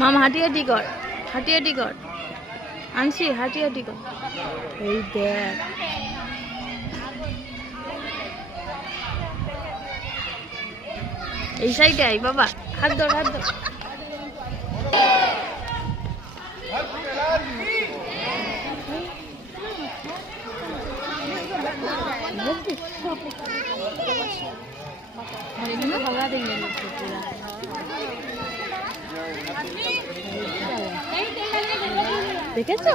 মাম হাঁটি হাঁটি কর, হাঁটি হাঁটি কর, আনছি হাঁটি হাঁটি কর। এই দেখ এই সাইডে আই বাবা, হাত ধর হাত ধর। দেখেছো?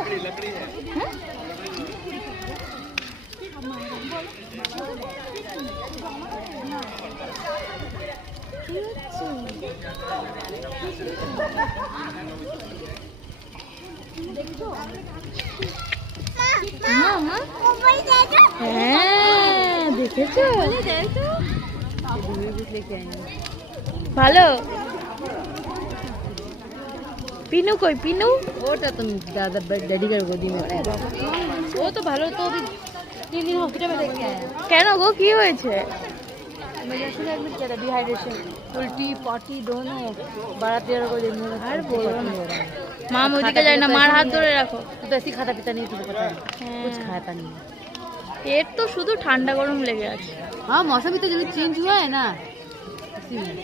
হ্যাঁ দেখেছো? ভালো। পিনু কই পিনু? ওটা তো দাদা ড্যাডিকার গোদি में वो तो ভালো তো 3 दिन हॉस्पिटल में देख के आया। কেন গো কি হয়েছে? इमरजेंसी में एडमिट किया था, डिहाइड्रेशन, उल्टी पॉटी दोनों 12-13 को दिन में। আর বলো না, মা ওদিকে যায় না, মার হাত ধরে রাখো। तो ऐसे खाता पीता नहीं, तुझे पता है कुछ खाता नहीं। পেট তো শুধু ঠান্ডা गरम লেগে আছে। हाँ मौसम भी तो जल्दी चेंज हुआ है ना, इसी में।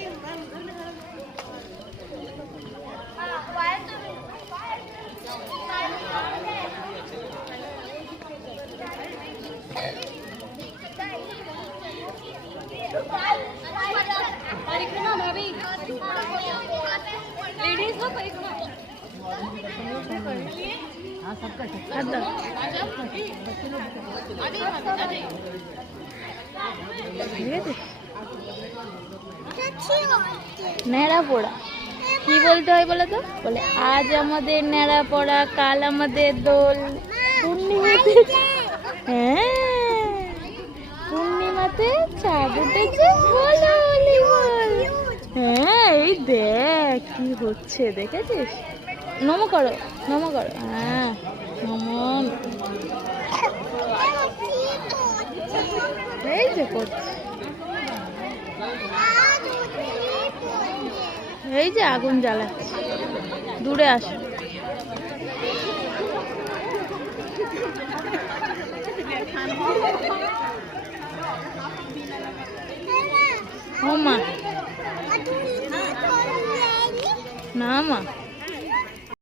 परिक्रमा भाभी, लेडीज हो परिक्रमा। हाँ सबका ন্যাড়া পোড়া কি বলতে হয় বলো তো? বলে আজ আমাদের ন্যাড়া পড়া, কাল আমাদের দোল, পূর্ণিমাতে হ্যাঁ পূর্ণিমাতে চাঁদ উঠেছে, বল বলি বল। হ্যাঁ এই দেখ কি হচ্ছে, দেখেছিস? নমো করো, নমো করো, হ্যাঁ নমন। এই যে করছে, এই যে আগুন জ্বালাচ্ছে, দূরে আসো। ও মা না মা